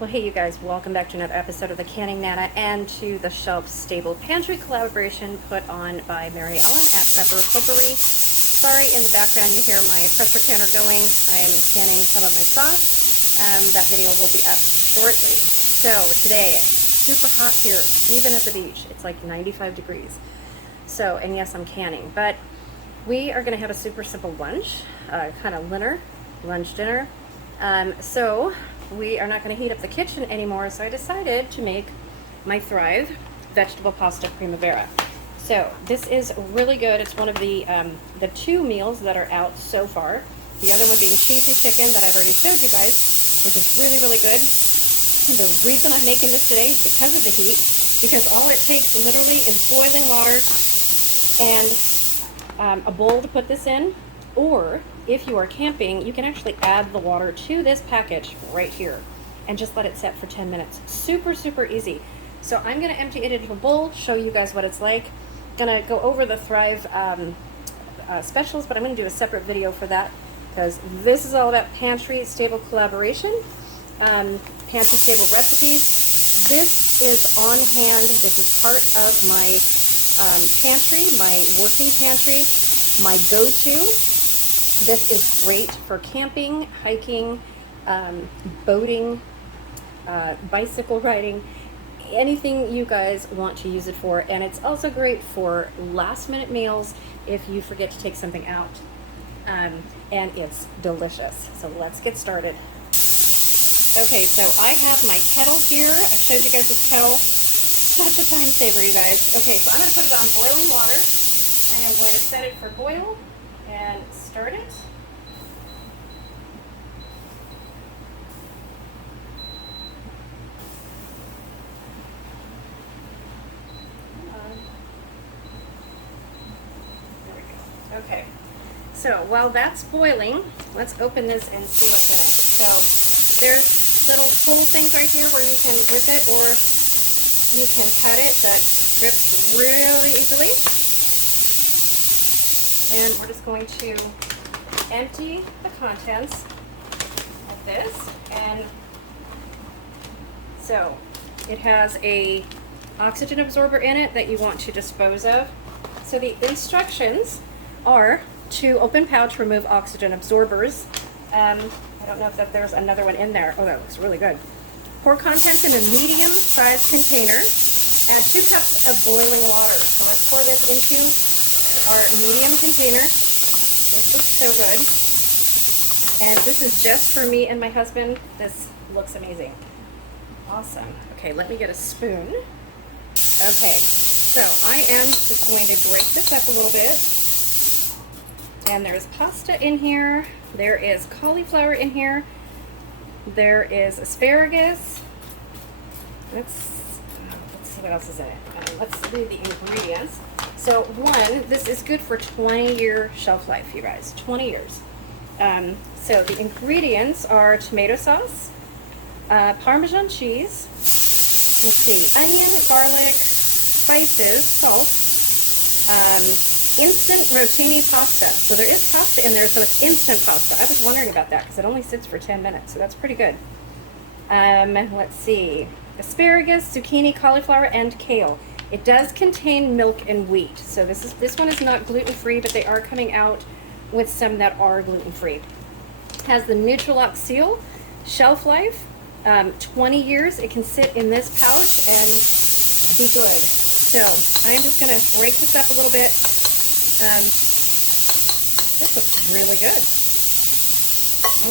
Well, hey you guys, welcome back to another episode of the Canning Nana and to the Shelf Stable Pantry collaboration put on by Mary Ellen at Pepper Potpourri. Sorry, in the background you hear my pressure canner going. I am canning some of my sauce. That video will be up shortly. So today, super hot here, even at the beach. It's like 95 degrees. So, and yes, I'm canning, but we are going to have a super simple lunch, kind of lunch dinner. So we are not going to heat up the kitchen anymore, so I decided to make my Thrive vegetable pasta primavera. So this is really good. It's one of the two meals that are out so far. The other one being cheesy chicken that I've already showed you guys, which is really, really good. And the reason I'm making this today is because of the heat, because all it takes literally is boiling water and a bowl to put this in, or if you are camping, you can actually add the water to this package right here and just let it set for 10 minutes. Super, super easy. So I'm going to empty it into a bowl, show you guys what it's like. Going to go over the Thrive specials, but I'm going to do a separate video for that because this is all about Pantry Stable collaboration, Pantry Stable recipes. This is on hand. This is part of my pantry, my working pantry, my go-to. This is great for camping, hiking, boating, bicycle riding, anything you guys want to use it for. And it's also great for last minute meals if you forget to take something out. And it's delicious. So let's get started. Okay, so I have my kettle here. I showed you guys this kettle. Such a time saver, you guys. Okay, so I'm going to put it on boiling water. I am going to set it for boil and start it. There we go. Okay, so while that's boiling, let's open this and see what's in it. So there's little hole things right here where you can rip it or you can cut it. That rips really easily. And we're just going to empty the contents of this. And so it has a oxygen absorber in it that you want to dispose of. So the instructions are to open pouch, remove oxygen absorbers. I don't know if there's another one in there. Oh, that looks really good. Pour contents in a medium-sized container. Add 2 cups of boiling water. So let's pour this into our medium container. This looks so good. And this is just for me and my husband. This looks amazing. Awesome. Okay, let me get a spoon. Okay, so I am just going to break this up a little bit. And there's pasta in here. There is cauliflower in here. There is asparagus. Let's see what else is in it. Let's read the ingredients. So one, this is good for 20-year shelf life, you guys, 20 years. So the ingredients are tomato sauce, Parmesan cheese, let's see, onion, garlic, spices, salt, instant rotini pasta. So there is pasta in there, so it's instant pasta. I was wondering about that because it only sits for 10 minutes, so that's pretty good. Let's see, asparagus, zucchini, cauliflower, and kale. It does contain milk and wheat, so this one is not gluten-free, but they are coming out with some that are gluten-free. Has the Nutrilux seal, shelf life, 20 years. It can sit in this pouch and be good. So I'm just going to break this up a little bit. This looks really good.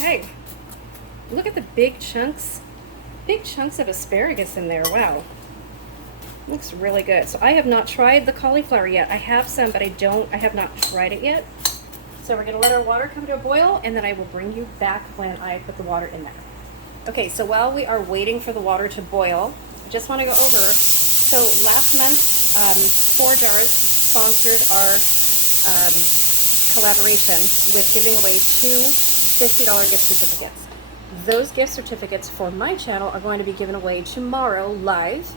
Okay, look at the big chunks of asparagus in there. Wow. Looks really good. So I have not tried the cauliflower yet. I have some, but I have not tried it yet. So we're going to let our water come to a boil, and then I will bring you back when I put the water in there. Okay, so while we are waiting for the water to boil, I just want to go over. So last month, 4 Jars sponsored our collaboration with giving away 2 $50 gift certificates. Those gift certificates for my channel are going to be given away tomorrow live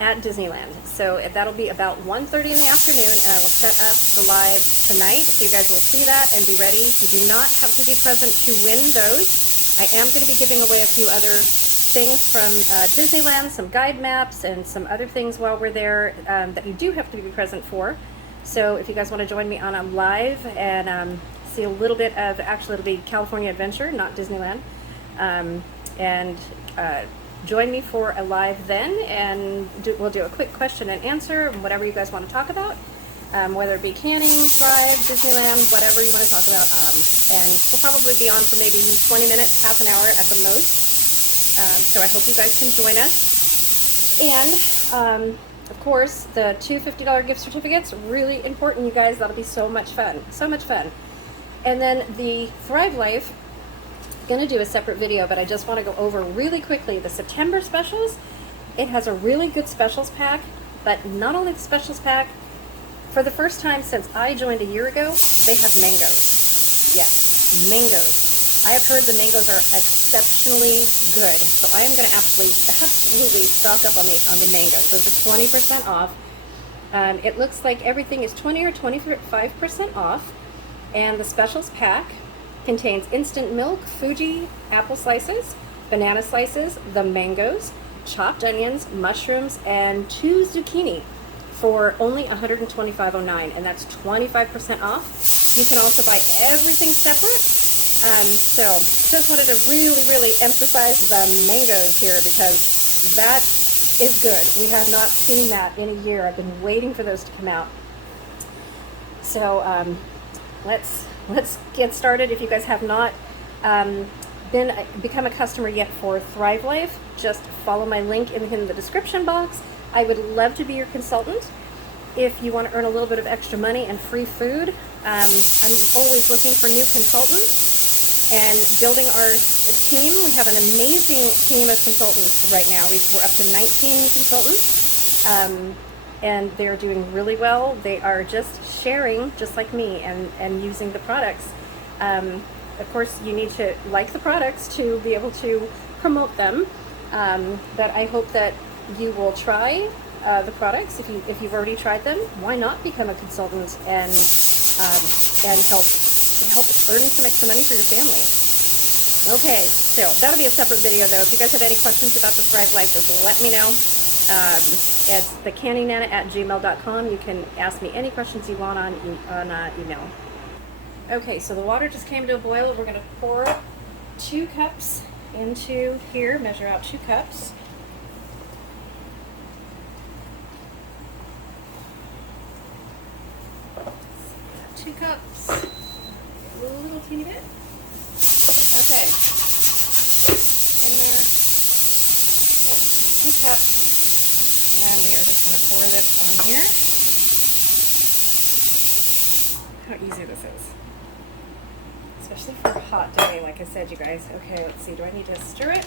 at Disneyland. So that'll be about 1:30 in the afternoon, and I will set up the live tonight, so you guys will see that and be ready. You do not have to be present to win those. I am going to be giving away a few other things from Disneyland, some guide maps and some other things while we're there that you do have to be present for. So if you guys want to join me on a live and see a little bit of, actually it'll be California Adventure, not Disneyland, and join me for a live then, and we'll do a quick question and answer, whatever you guys want to talk about, whether it be canning, Thrive, Disneyland, whatever you want to talk about. And we'll probably be on for maybe 20 minutes, half an hour at the most. So I hope you guys can join us. And of course, the two $50 gift certificates, really important, you guys. That'll be so much fun. So much fun. And then the Thrive Life, going to do a separate video, but I just want to go over really quickly the September specials. It has a really good specials pack, but not only the specials pack, for the first time since I joined a year ago, they have mangoes. Yes, mangoes. I have heard the mangoes are exceptionally good, so I am going to absolutely stock up on the mangoes. Those are 20% off. It looks like everything is 20 or 25% off, and the specials pack contains instant milk, Fuji apple slices, banana slices, the mangoes, chopped onions, mushrooms, and 2 zucchini for only $125.09, and that's 25% off. You can also buy everything separate. So just wanted to really emphasize the mangoes here, because that is good. We have not seen that in a year. I've been waiting for those to come out. So let's get started. If you guys have not become a customer yet for Thrive Life, just follow my link in the description box. I would love to be your consultant. If you want to earn a little bit of extra money and free food, I'm always looking for new consultants and building our team. We have an amazing team of consultants right now. We're up to 19 consultants, and they're doing really well. They are just sharing, just like me, and using the products. Of course, you need to like the products to be able to promote them, but I hope that you will try the products. If you've already tried them, why not become a consultant and help earn some extra money for your family. Okay, so that'll be a separate video though. If you guys have any questions about the Thrive Life, just let me know. It's thecanningnana@gmail.com. You can ask me any questions you want on email. Okay, so the water just came to a boil. We're going to pour 2 cups into here. Measure out 2 cups. So 2 cups. A little teeny bit. Okay. In there. 2 cups. And we are just going to pour this on here. How easy this is. Especially for a hot day, like I said, you guys. Okay, let's see. Do I need to stir it?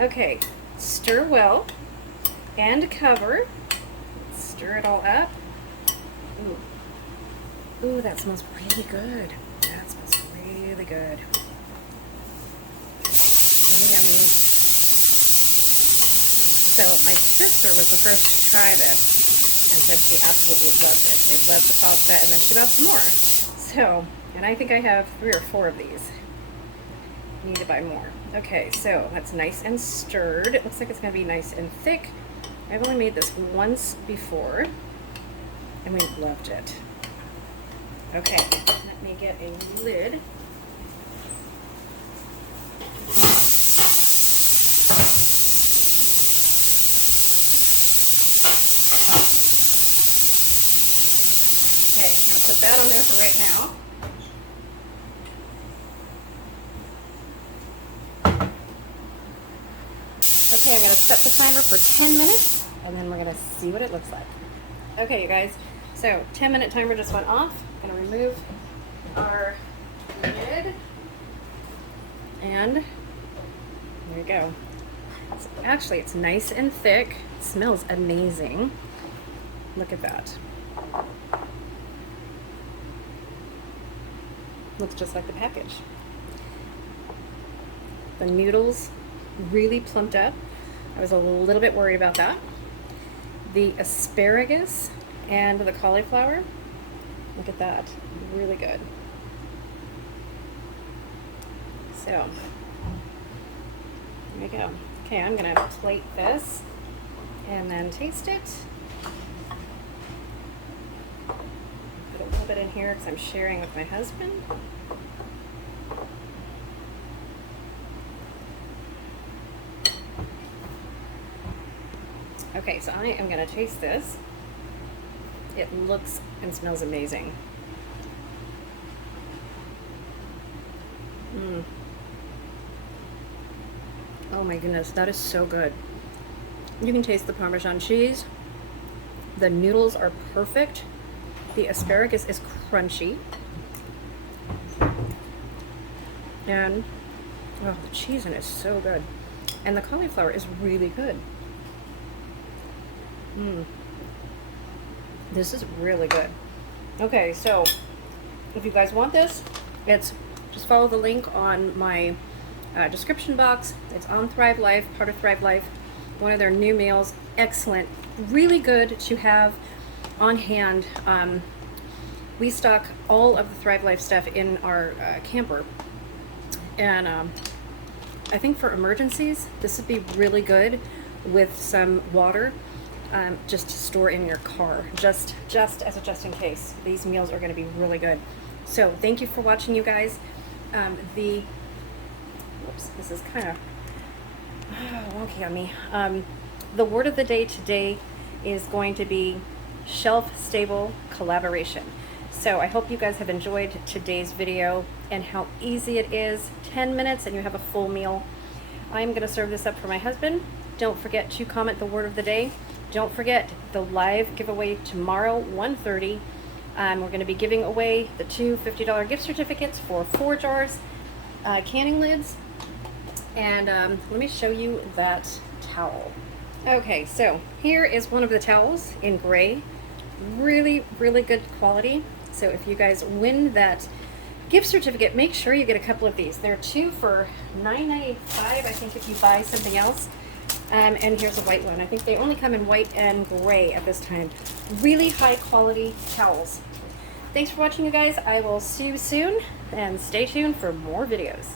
Okay. Stir well. And cover. Stir it all up. Ooh. Ooh, that smells really good. That smells really good. Really yummy. So my sister was the first to try this and said she absolutely loved it. She loved the pasta, and then she bought some more. So, and I think I have 3 or 4 of these. Need to buy more. Okay, so that's nice and stirred. It looks like it's going to be nice and thick. I've only made this once before, and we loved it. Okay, let me get a lid. Okay, I'm going to put that on there for right now. Okay, I'm going to set the timer for 10 minutes, and then we're going to see what it looks like. Okay, you guys, so 10-minute timer just went off. I'm going to remove our lid, and there you go. So actually, it's nice and thick. It smells amazing. Look at that. Looks just like the package. The noodles really plumped up. I was a little bit worried about that. The asparagus and the cauliflower, look at that, really good. So There we go. Okay, I'm gonna plate this and then taste it. Put a little bit in here because I'm sharing with my husband. Okay, so I am gonna taste this. It looks and smells amazing. Oh my goodness, that is so good. You can taste the Parmesan cheese. The noodles are perfect. The asparagus is crunchy. And oh, the cheese in it is so good. And the cauliflower is really good. This is really good. Okay, so if you guys want this, it's just follow the link on my description box. It's on Thrive Life, part of Thrive Life. One of their new meals, excellent, really good to have on hand. We stock all of the Thrive Life stuff in our camper, and I think for emergencies, this would be really good with some water, just to store in your car, just as a just in case. These meals are going to be really good. So thank you for watching, you guys. Whoops, this is kind of wonky on me. The word of the day today is going to be shelf-stable collaboration. So I hope you guys have enjoyed today's video and how easy it is. 10 minutes and you have a full meal. I'm going to serve this up for my husband. Don't forget to comment the word of the day. Don't forget the live giveaway tomorrow, 1:30. We're going to be giving away the two $50 gift certificates for 4 jars, canning lids. And let me show you that towel. Okay, so here is one of the towels in gray. Really, really good quality. So if you guys win that gift certificate, make sure you get a couple of these. There are 2 for $9.95, I think, if you buy something else. And here's a white one. I think they only come in white and gray at this time. Really high quality towels. Thanks for watching, you guys. I will see you soon, and stay tuned for more videos.